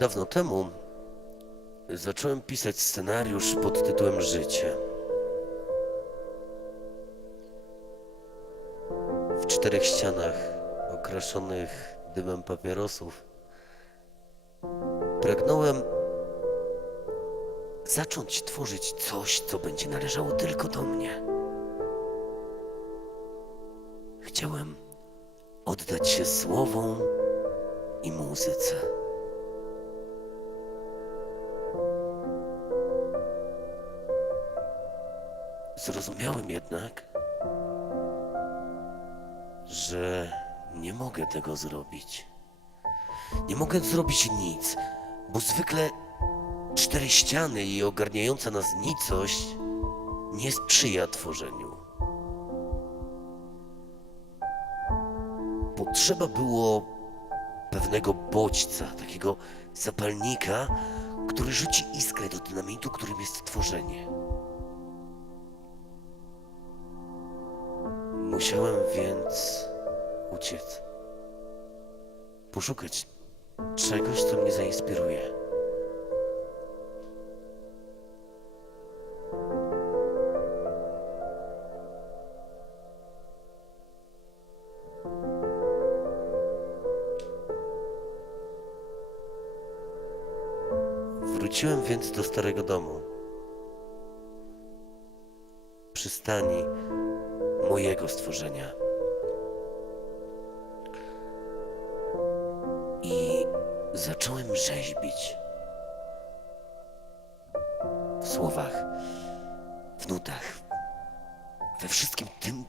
Dawno temu zacząłem pisać scenariusz pod tytułem Życie. W czterech ścianach okraszonych dymem papierosów pragnąłem zacząć tworzyć coś, co będzie należało tylko do mnie. Chciałem oddać się słowom i muzyce. Zrozumiałem jednak, że nie mogę tego zrobić. Nie mogę zrobić nic, bo zwykle cztery ściany i ogarniająca nas nicość nie sprzyja tworzeniu. Potrzeba było pewnego bodźca, takiego zapalnika, który rzuci iskrę do dynamitu, którym jest tworzenie. Musiałem więc uciec. Poszukać czegoś, co mnie zainspiruje. Wróciłem więc do starego domu. Przystani mojego stworzenia. I zacząłem rzeźbić. W słowach, w nutach, we wszystkim tym,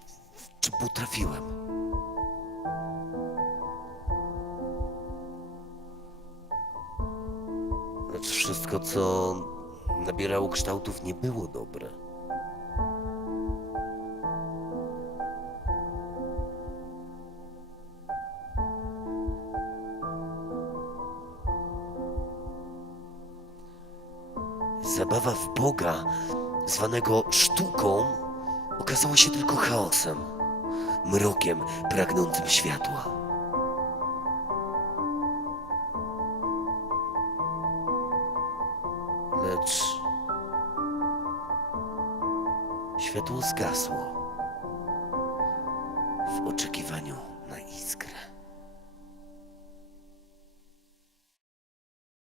czym potrafiłem. Lecz wszystko, co nabierało kształtów, nie było dobre. Zabawa w Boga, zwanego sztuką, okazała się tylko chaosem, mrokiem pragnącym światła. Lecz światło zgasło w oczekiwaniu